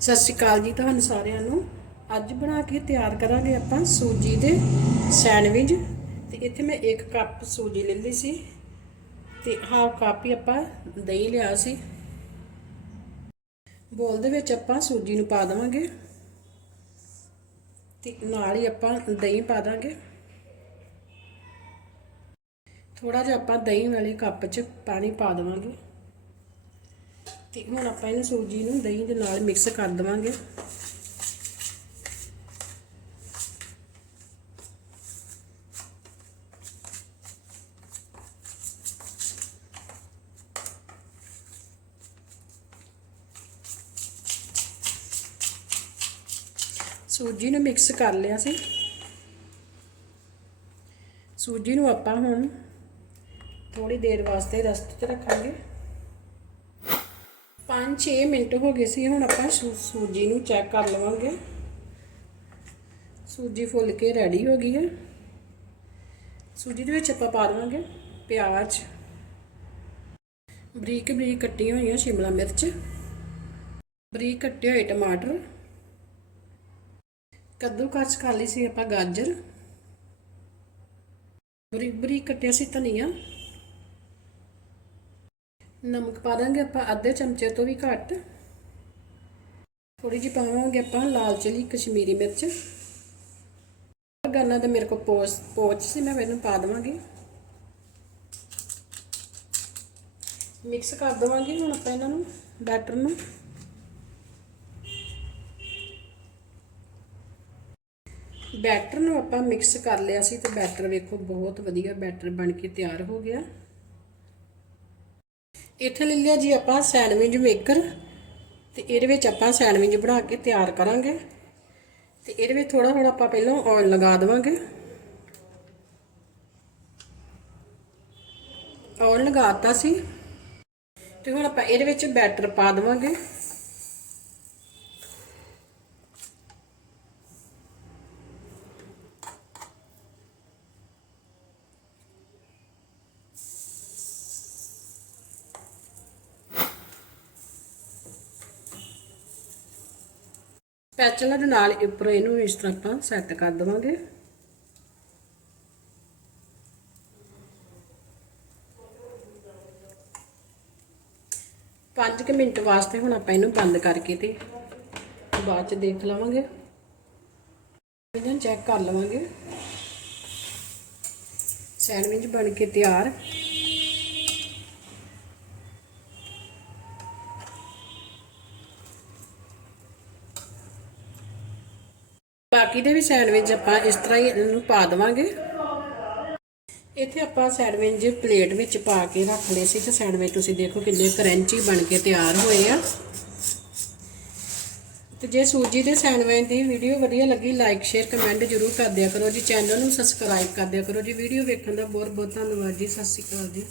ਸਤਿ ਸ਼੍ਰੀ ਅਕਾਲ ਜੀ ਤੁਹਾਨੂੰ ਸਾਰਿਆਂ ਨੂੰ। ਅੱਜ ਬਣਾ ਕੇ ਤਿਆਰ ਕਰਾਂਗੇ ਆਪਾਂ ਸੂਜੀ ਦੇ ਸੈਂਡਵਿਚ। ਤੇ ਇੱਥੇ ਮੈਂ 1 ਕੱਪ ਸੂਜੀ ਲੈ ਲਈ ਸੀ ਤੇ ਹਾਫ ਕੱਪ ਹੀ ਆਪਾਂ ਦਹੀਂ ਲਿਆ ਸੀ। ਬੋਲ ਦੇ ਵਿੱਚ ਆਪਾਂ ਸੂਜੀ ਨੂੰ ਪਾ ਦੇਵਾਂਗੇ। ਤੇ ਨਾਲ ਹੀ ਆਪਾਂ ਦਹੀਂ ਪਾ ਦਾਂਗੇ। ਥੋੜਾ ਜਿਹਾ ਆਪਾਂ ਦਹੀਂ ਵਾਲੇ ਕੱਪ 'ਚ ਪਾਣੀ ਪਾ ਦੇਵਾਂਗੇ। ਤੇ ਹੁਣ ਆਪਾਂ ਇਹਨੂੰ ਸੂਜੀ ਨੂੰ ਦਹੀਂ ਦੇ ਨਾਲ ਮਿਕਸ ਕਰ ਦੇਵਾਂਗੇ। ਸੂਜੀ ਨੂੰ ਮਿਕਸ ਕਰ ਲਿਆ ਸੀ। ਸੂਜੀ ਨੂੰ ਆਪਾਂ ਹੁਣ ਥੋੜੀ ਦੇਰ ਵਾਸਤੇ ਰੈਸਟ ਤੇ ਰੱਖਾਂਗੇ। 5-6 ਮਿੰਟ ਹੋ ਗਏ ਸੀ, ਹੁਣ ਆਪਾਂ ਸੂ- ਸੂਜੀ ਨੂੰ ਚੈੱਕ ਕਰ ਲਵਾਂਗੇ। ਸੂਜੀ ਫੁੱਲ ਕੇ ਰੈਡੀ ਹੋ ਗਈ ਹੈ। ਸੂਜੀ ਦੇ ਵਿੱਚ ਆਪਾਂ ਪਾ ਦੇਵਾਂਗੇ ਪਿਆਜ਼। ਬਰੀਕ ਬਰੀਕ ਕੱਟੀਆਂ ਹੋਈਆਂ ਸ਼ਿਮਲਾ ਮਿਰਚ। ਬਰੀਕ ਕੱਟੇ ਹੋਏ ਟਮਾਟਰ। ਕੱਦੂ ਕੱਚ ਕਰ ਲਈ ਸੀ ਆਪਾਂ ਗਾਜਰ। ਬਰੀਕ ਬਰੀਕ ਕੱਟਿਆ ਸੀ ਧਨੀਆ। ਨਮਕ ਪਾ ਦਾਂਗੇ ਆਪਾਂ, ਅੱਧੇ ਚਮਚੇ ਤੋਂ ਵੀ ਘੱਟ। ਥੋੜੀ ਜਿਹੀ ਪਾਵਾਂਗੇ ਆਪਾਂ ਲਾਲ ਚਲੀ, ਕਸ਼ਮੀਰੀ ਮਿਰਚ। ਗਾਨਾ ਤਾਂ ਮੇਰੇ ਕੋਲ ਪੋਚ ਪੋਚ ਸੀ, ਮੈਂ ਇਹਨੂੰ ਪਾ ਦੇਵਾਂਗੀ। ਮਿਕਸ ਕਰ ਦੇਵਾਂਗੇ ਹੁਣ ਆਪਾਂ ਇਹਨਾਂ ਨੂੰ, ਬੈਟਰ ਨੂੰ। ਬੈਟਰ ਨੂੰ ਆਪਾਂ ਮਿਕਸ ਕਰ ਲਿਆ ਸੀ ਤੇ ਬੈਟਰ ਵੇਖੋ, ਬਹੁਤ ਵਧੀਆ ਬੈਟਰ ਬਣ ਕੇ ਤਿਆਰ ਹੋ ਗਿਆ। ਇੱਥੇ ਲੈ ਲਿਆ ਜੀ ਆਪਾਂ ਸੈਂਡਵਿਚ ਮੇਕਰ ਤੇ ਇਹਦੇ ਵਿੱਚ ਆਪਾਂ ਸੈਂਡਵਿਚ ਬਣਾ ਕੇ ਤਿਆਰ ਕਰਾਂਗੇ ਤੇ ਇਹਦੇ ਵਿੱਚ ਥੋੜਾ ਥੋੜਾ ਆਪਾਂ ਪਹਿਲਾਂ ਆਇਲ ਲਗਾ ਦੇਵਾਂਗੇ। ਆਇਲ ਲਗਾਤਾ ਸੀ ਤੇ ਹੁਣ ਆਪਾਂ ਇਹਦੇ ਵਿੱਚ ਬੈਟਰ ਪਾ ਦੇਵਾਂਗੇ। ਪੈਚਲਾ ਦੇ ਨਾਲ ਉੱਪਰ ਇਹਨੂੰ ਇਸ ਤਰ੍ਹਾਂ ਆਪਾਂ ਸੈੱਟ ਕਰ ਦੇਵਾਂਗੇ। ਪੰਜ ਕੁ ਮਿੰਟ ਵਾਸਤੇ ਹੁਣ ਆਪਾਂ ਇਹਨੂੰ ਬੰਦ ਕਰਕੇ ਤੇ ਬਾਅਦ ਚ ਦੇਖ ਲਵਾਂਗੇ। ਇਹਨਾਂ ਚੈੱਕ ਕਰ ਲਵਾਂਗੇ। ਸੈਂਡਵਿਚ ਬਣ ਕੇ ਤਿਆਰ। ਬਾਕੀ ਦੇ ਵੀ ਸੈਂਡਵਿਚ ਆਪਾਂ ਇਸ ਤਰ੍ਹਾਂ ਹੀ ਇਹਨੂੰ ਪਾ ਦੇਵਾਂਗੇ। ਇੱਥੇ ਆਪਾਂ ਸੈਂਡਵਿਚ ਪਲੇਟ ਵਿੱਚ ਪਾ ਕੇ ਰੱਖ ਲਏ ਸੀ ਤੇ ਸੈਂਡਵਿਚ ਤੁਸੀਂ ਦੇਖੋ ਕਿੰਨੇ ਕਰੰਚੀ ਬਣ ਕੇ ਤਿਆਰ ਹੋਏ ਆ। ਤੇ ਜੇ ਸੂਜੀ ਦੇ ਸੈਂਡਵਿਚ ਦੀ ਵੀਡੀਓ ਵਧੀਆ ਲੱਗੀ ਲਾਈਕ ਸ਼ੇਅਰ ਕਮੈਂਟ ਜ਼ਰੂਰ ਕਰ ਦਿਆ ਕਰੋ ਜੀ। ਚੈਨਲ ਨੂੰ ਸਬਸਕ੍ਰਾਈਬ ਕਰ ਦਿਆ ਕਰੋ ਜੀ। ਵੀਡੀਓ ਵੇਖਣ ਦਾ ਬਹੁਤ ਬਹੁਤ ਧੰਨਵਾਦ ਜੀ। ਸਤਿ ਸ਼੍ਰੀ ਅਕਾਲ ਜੀ।